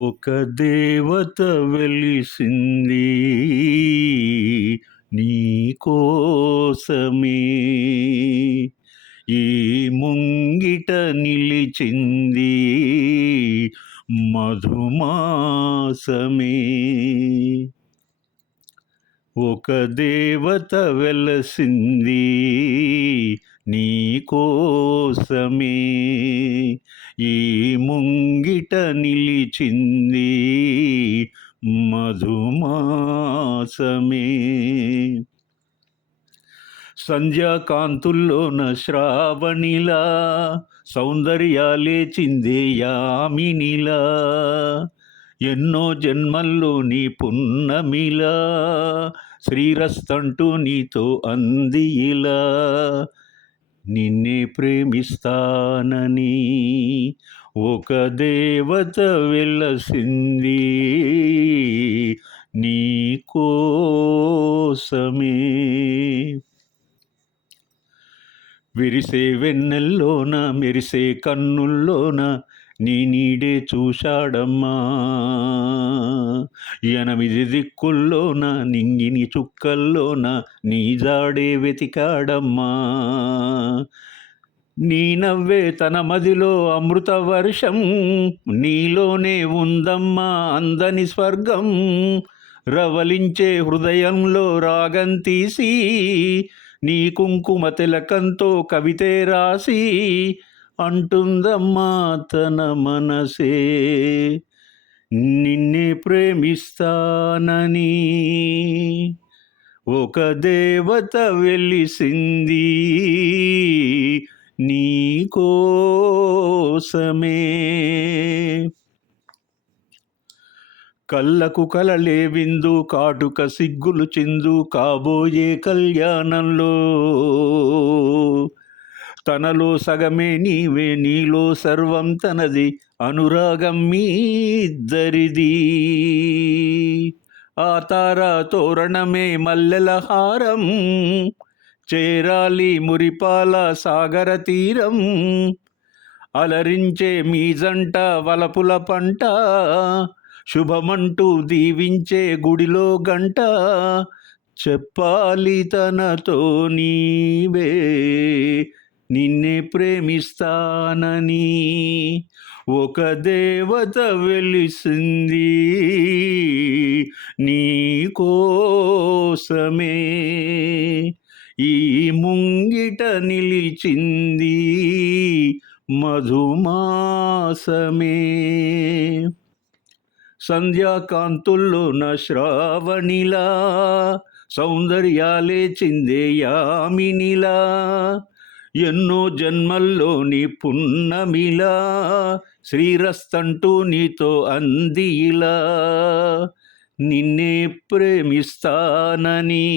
ఒక దేవత వెలిసింది నీ కోసమే, ఈ ముంగిట నిలిచింది మధుమాసమే. ఒక దేవత వెలసింది నీ కోసమే, ఈ ముంగిట నిలిచింది మధుమాసమే. సంధ్యాకాంతుల్లోన శ్రావణిలా సౌందర్యాలే చిందే యామినిలా, ఎన్నో జన్మల్లోని పున్నమిలా శ్రీరస్తంటూ నీతో అంది ఇలా. నిన్నే ప్రేమిస్తానని ఒక దేవత వెలసింది నీ కోసమే. విరిసే వెన్నెల్లోన మెరిసే కన్నుల్లోన నీ నీడే చూశాడమ్మా, 8 దిక్కుల్లోన నింగిని చుక్కల్లోన నీ జాడే వెతికాడమ్మా. నీ నవ్వే తన మదిలో అమృత వర్షం, నీలోనే ఉందమ్మా అందని స్వర్గం. రవలించే హృదయంలో రాగం తీసి నీ కుంకుమ తిలకంతో కవితే రాసి అంటుందమ్మా తన మనసే, నిన్నే ప్రేమిస్తానని. ఒక దేవత వెలిసింది నీ కోసమే. కళ్ళకు కలలే విందు కాటుక సిగ్గులు చిందు కాబోయే కళ్యాణంలో, తనలో సగమే నీవే నీలో సర్వం తనది అనురాగం మీ ఇద్దరిది. ఆ తారా తోరణమే మల్లెల హారం, చేరాలి మురిపాల సాగర తీరం. అలరించే మీ జంట వలపుల పంట, శుభమంటూ దీవించే గుడిలో గంట. చెప్పాలి తనతో నీవే నిన్నే ప్రేమిస్తానని. ఒక దేవత వెలిసింది నీ కోసమే, ఈ ముంగిట నిలిచింది మధుమాసమే. సంధ్యాకాంతుల్లోన శ్రావణిలా సౌందర్యాలే చిందే యామినిలా, ఎన్నో జన్మల్లోని పున్నమిలా శ్రీరస్తంటూ నీతో అంది ఇలా. నిన్నే ప్రేమిస్తానని.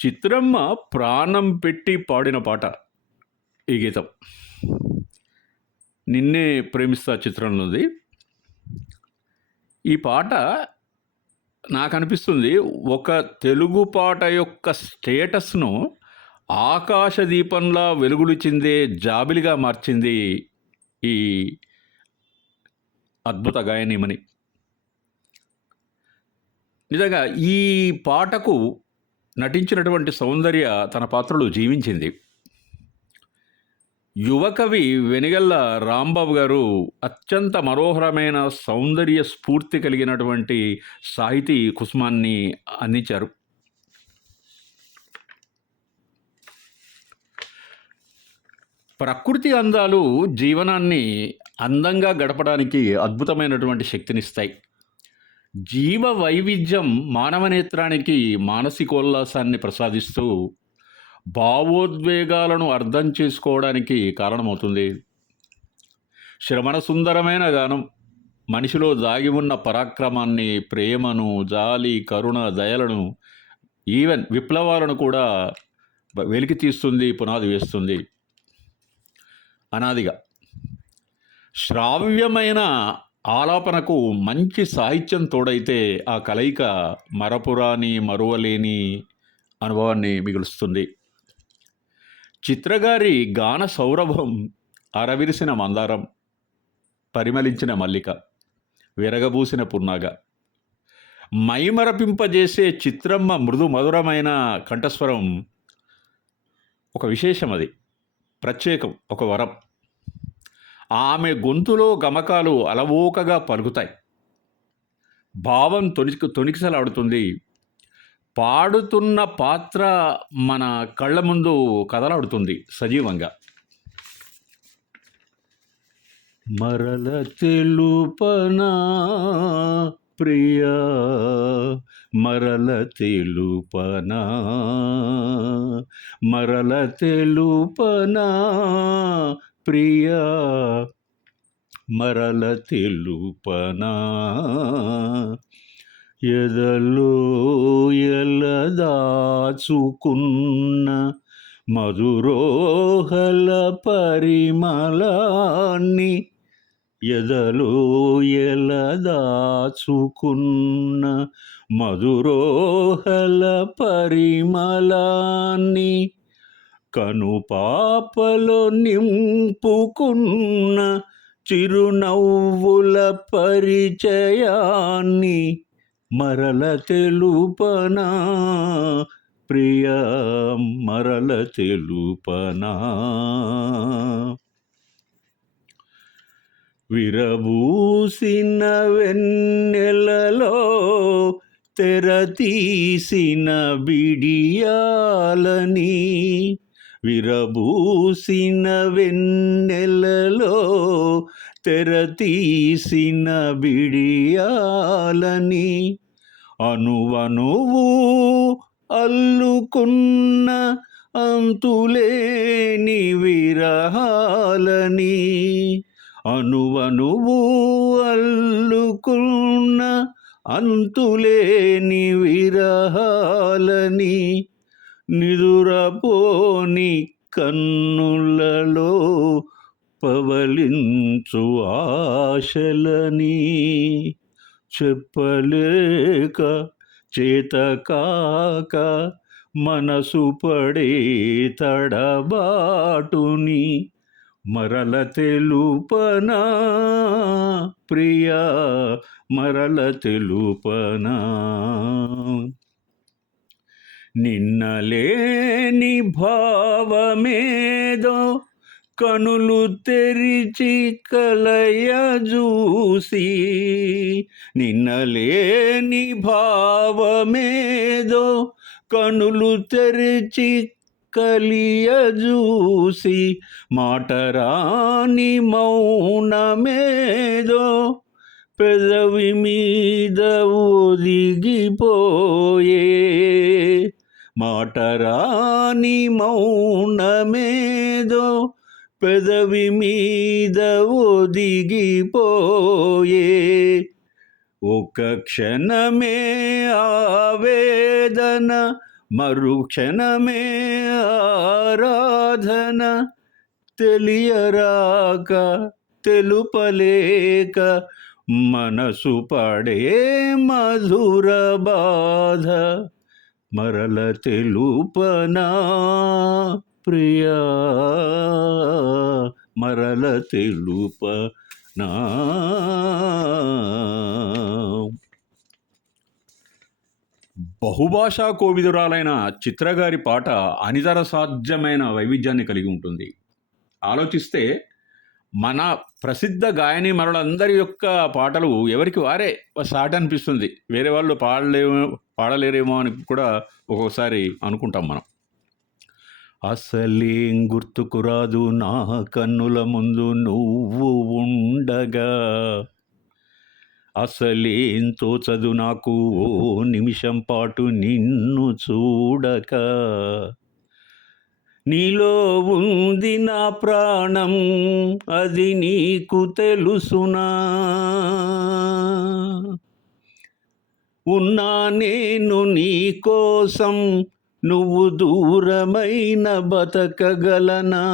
చిత్రమ్మ ప్రాణం పెట్టి పాడిన పాట ఈ గీతం. నిన్నే ప్రేమిస్తా చిత్రంలోది. ఈ పాట నాకు అనిపిస్తుంది ఒక తెలుగు పాట యొక్క స్టేటస్ను ఆకాశదీపంలా వెలుగులు చిందే జాబిలిగా మార్చింది ఈ అద్భుత గాయనిమని. నిజంగా ఈ పాటకు నటించినటువంటి సౌందర్య తన పాత్రలో జీవించింది. యువకవి వెనిగళ్ళ రాంబాబు గారు అత్యంత మనోహరమైన సౌందర్య స్ఫూర్తి కలిగినటువంటి సాహితీ కుసుమాన్ని అందించారు. ప్రకృతి అందాలు జీవనాన్ని అందంగా గడపడానికి అద్భుతమైనటువంటి శక్తినిస్తాయి. జీవ వైవిధ్యం మానవ నేత్రానికి మానసికోల్లాసాన్ని ప్రసాదిస్తూ భావోద్వేగాలను అర్థం చేసుకోవడానికి కారణమవుతుంది. శ్రవణ సుందరమైన గానం మనిషిలో దాగి ఉన్న పరాక్రమాన్ని, ప్రేమను, జాలి, కరుణ, దయలను, ఈవెన్ విప్లవాలను కూడా వెలికి తీస్తుంది, పునాది వేస్తుంది. అనాదిగా శ్రావ్యమైన ఆలాపనకు మంచి సాహిత్యం తోడైతే ఆ కలయిక మరపురాని, మరువలేని అనుభవాన్ని మిగులుస్తుంది. చిత్రగారి గాన సౌరభం అరవిరిసిన మందారం, పరిమళించిన మల్లిక, విరగబూసిన పున్నాగ, మైమరపింపజేసే చిత్రమ్మ మృదు మధురమైన కంఠస్వరం ఒక విశేషం, అది ప్రత్యేకం, ఒక వరం. ఆమె గొంతులో గమకాలు అలవోకగా పలుకుతాయి. భావం తొణికిసలాడుతుంది. పాడుతున్న పాత్ర మన కళ్ళ ముందు కదలాడుతుంది సజీవంగా. మరల తెలుపనా ప్రియా, మరల తెలుపనా, మరల తెలుపనా ప్రియా, మరల తెలుపనా, ఎదలో ఎలదాచుకున్న మధురోహల పరిమళాన్ని, ఎదలో ఎలదాచుకున్న మధురోహల పరిమళాన్ని, కనుపాపలో నింపుకున్న చిరునవ్వుల పరిచయాన్ని, మరల తెలుపనా ప్రియా, మరల తెలుపనా. విరబూసిన వెన్నెలలో తెరతీసిన బిడియాలని, విరబూసిన వెన్నెలలో తెరతీసిన బిడియాలని, అనువనువు అల్లుకున్న అంతులేని విరహాలని, అనువనువు అల్లుకున్న అంతులేని విరహాలని, నిదురపోని కన్నులలో పవలించు ఆశలని, చెప్పలేక చేతకాక మనసు పడే తడబాటుని, మరల తెలుపనా ప్రియా, మరల తెలుపనా. నిన్నలేని భావమేదో కనులు తెరిచి కలయజూసి, నిన్నలేని భావమేదో కనులు తెరిచి కలియజూసి, మాటరాని మౌనమేదో పెదవి మీద ఒదిగిపోయే, మాటరాని మౌనమేదో పెదవి మీద ఒదిగిపోయే, ఒక క్షణమే ఆవేదన, మరుక్షణమే ఆరాధన, తెలియరాక తెలుపలేక మనసు పడే మధుర బాధ, మరల తెలుపనా ప్రియా, మరల తెలుపనా. బహుభాషా కోవిదురాలైన చిత్రగారి పాట అనితర సాధ్యమైన వైవిధ్యాన్ని కలిగి ఉంటుంది. ఆలోచిస్తే మన ప్రసిద్ధ గాయని మరులందరి యొక్క పాటలు ఎవరికి వారే సాటి అనిపిస్తుంది. వేరే వాళ్ళు పాడలేరేమో అని కూడా ఒక్కొక్కసారి అనుకుంటాం మనం. అసలేం గుర్తుకురాదు నా కన్నుల ముందు నువ్వు ఉండగా, అసలేం తోచదు నాకు ఓ నిమిషం పాటు నిన్ను చూడక, నీలో ఉంది నా ప్రాణం అది నీకు తెలుసునా, ఉన్నా నేను నీ కోసం నువ్వు దూరమైన బతకగలనా,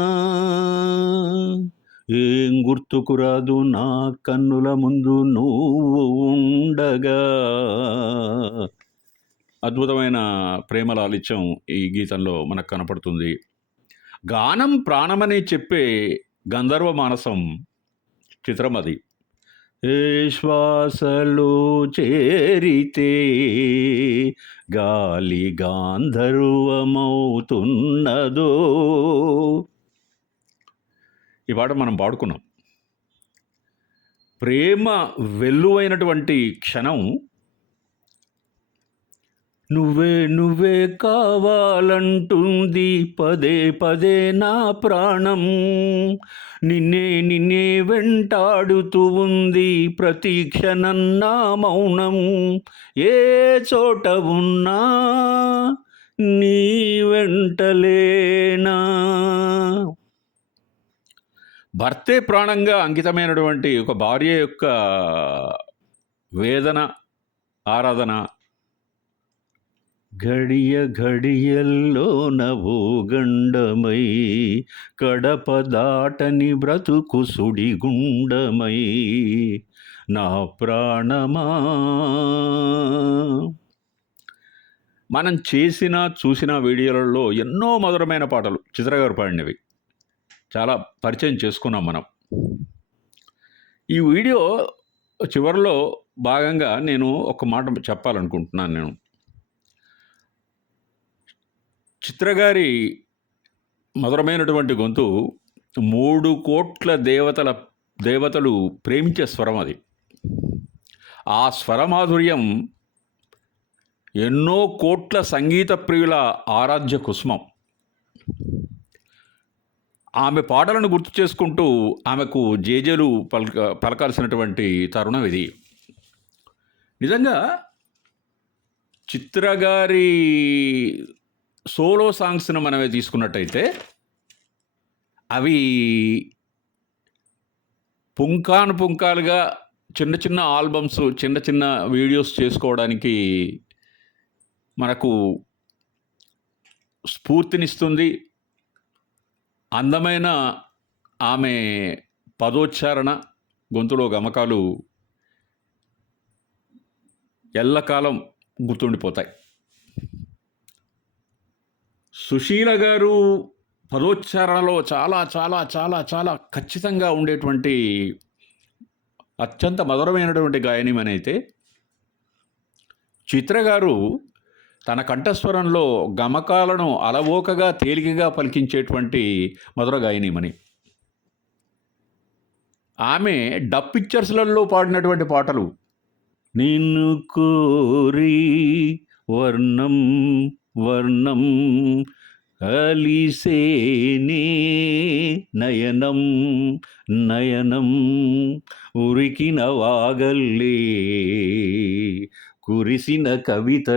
ఏం గుర్తుకురాదు నా కన్నుల ముందు నువ్వు ఉండగా. అద్భుతమైన ప్రేమ లాలిత్యం ఈ గీతంలో మనకు కనపడుతుంది. గానం ప్రాణమని చెప్పే గంధర్వ మానసం చిత్రం అది. ఏ శ్వాసలో చేరితే గాలి గాంధర్వమవుతున్నదో. ఈ పాట మనం పాడుకున్నాం. ప్రేమ వెల్లువైనటువంటి క్షణం నువ్వే నువ్వే కావాలంటుంది పదే పదే నా ప్రాణం, నిన్నే నిన్నే వెంటాడుతూ ఉంది ప్రతి క్షణం నా మౌనం, ఏ చోట ఉన్నా నీ వెంటలేనా. భర్తే ప్రాణంగా అంకితమైనటువంటి ఒక భార్య యొక్క వేదన, ఆరాధన ఘడియ ఘడియల్లో నవో గండమై కడప దాటని బ్రతుకు సుడిగుండమై నా ప్రాణమా. మనం చేసిన చూసిన వీడియోలలో ఎన్నో మధురమైన పాటలు చిత్ర గారు పాడినవి చాలా పరిచయం చేసుకున్నాం మనం. ఈ వీడియో చివరిలో భాగంగా నేను ఒక మాట చెప్పాలనుకుంటున్నాను. నేను చిత్రగారి మధురమైనటువంటి గొంతు 3 కోట్ల దేవతలు ప్రేమించే స్వరం అది. ఆ స్వరమాధుర్యం ఎన్నో కోట్ల సంగీత ప్రియుల ఆరాధ్య కుసుమం. ఆమె పాటలను గుర్తు చేసుకుంటూ ఆమెకు జేజేలు పలకాల్సినటువంటి తరుణం ఇది. నిజంగా చిత్రగారి సోలో సాంగ్స్ను మనమే తీసుకున్నట్టయితే అవి పుంకాలుగా చిన్న చిన్న ఆల్బమ్స్, చిన్న చిన్న వీడియోస్ చేసుకోవడానికి మనకు స్ఫూర్తినిస్తుంది. అందమైన ఆమె పదోచ్చారణ, గొంతులో గమకాలు ఎల్లకాలం గుర్తుండిపోతాయి. సుశీల గారు పదోచ్చారణలో చాలా చాలా చాలా చాలా ఖచ్చితంగా ఉండేటువంటి అత్యంత మధురమైనటువంటి గాయనిమనైతే, చిత్ర గారు తన కంఠస్వరంలో గమకాలను అలవోకగా తేలికగా పలికించేటువంటి మధుర గాయనిమని. ఆమె డబ్ పిక్చర్స్లలో పాడినటువంటి పాటలు నిన్ను కోరి వర్ణం వర్ణం అలిసేనే నయనం నయనం ఉరికిన వాగల్లే కురిసిన కవిత